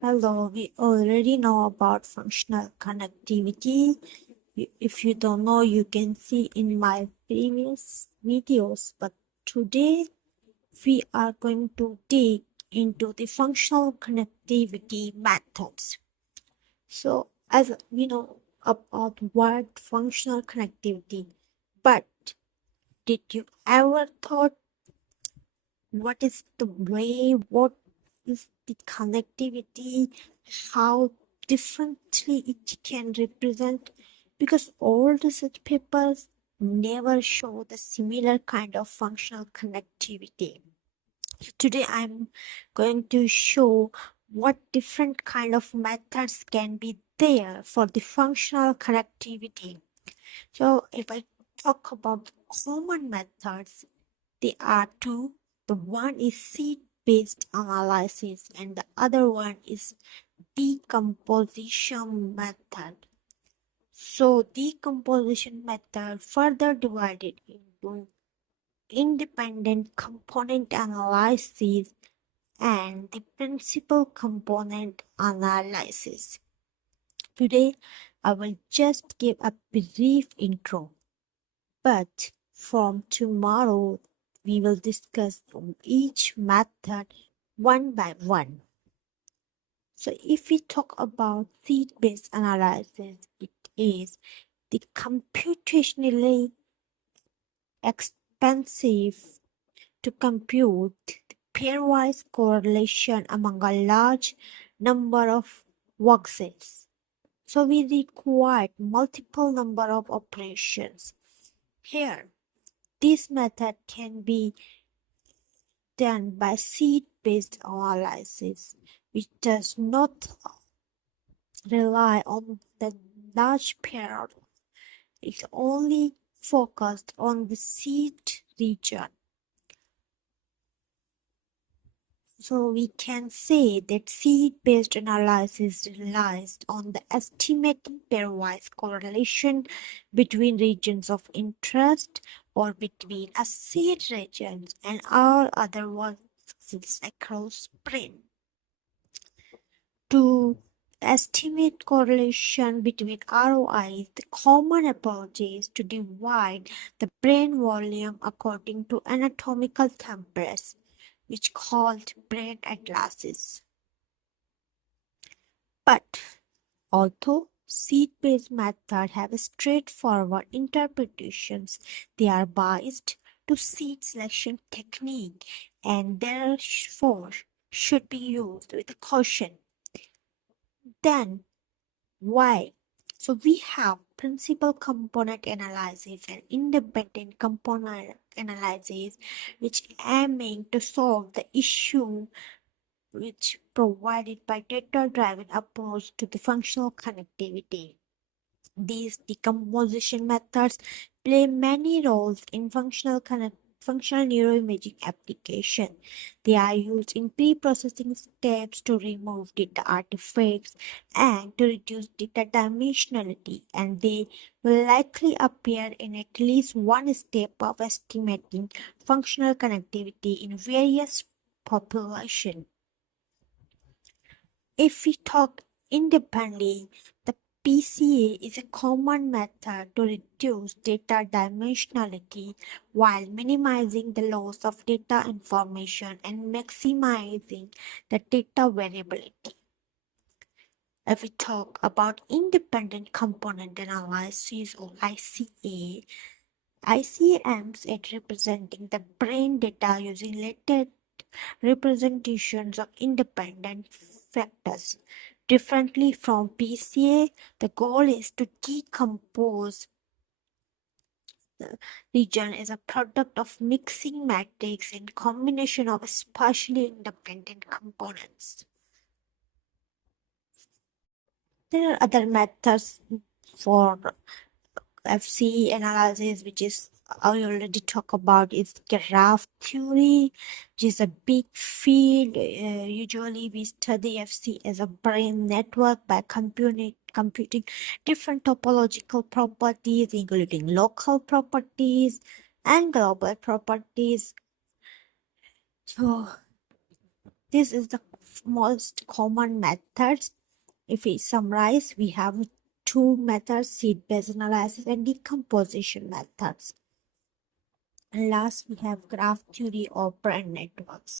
Hello, we already know about functional connectivity. If you don't know, you can see in my previous videos. But today we are going to dig into the functional connectivity methods. So, as we know about what functional connectivity, but did you ever thought what is the way, what is the connectivity, how differently it can represent? Because all research papers never show the similar kind of functional connectivity. So today I'm going to show what different kind of methods can be there for the functional connectivity. So if I talk about common methods, there are two. The one is seed-based analysis and the other one is decomposition method. So decomposition method further divided into independent component analysis and the principal component analysis. Today I will just give a brief intro, but from tomorrow we will discuss each method one by one. So if we talk about seed-based analysis, it is the computationally expensive to compute the pairwise correlation among a large number of voxels. So we require multiple number of operations. Here, this method can be done by seed-based analysis, which does not rely on the large pair. It's only focused on the seed region. So we can say that seed-based analysis relies on the estimating pairwise correlation between regions of interest or between a seed region and all other voxels across brain. To estimate correlation between ROIs, the common approach is to divide the brain volume according to anatomical templates, which called brain atlases. But although seed-based methods have straightforward interpretations, they are biased to seed selection technique and therefore should be used with caution. Then why? So we have principal component analysis and independent component analysis, which aiming to solve the issue which provided by data-driven approach to the functional connectivity. These decomposition methods play many roles in functional neuroimaging application. They are used in pre-processing steps to remove data artifacts and to reduce data dimensionality, and they will likely appear in at least one step of estimating functional connectivity in various populations. If we talk independently, the PCA is a common method to reduce data dimensionality while minimizing the loss of data information and maximizing the data variability. If we talk about independent component analysis or ICA, ICA aims at representing the brain data using latent representations of independent factors. Differently from PCA, the goal is to decompose the region as a product of mixing matrix and combination of spatially independent components. There are other methods for FC analysis, which is I already talked about, is graph theory, which is a big field. Usually we study FC as a brain network by computing different topological properties, including local properties and global properties. So This is the most common methods. If we summarize, we have two methods: seed-based analysis and decomposition methods. And last, we have graph theory of brain networks.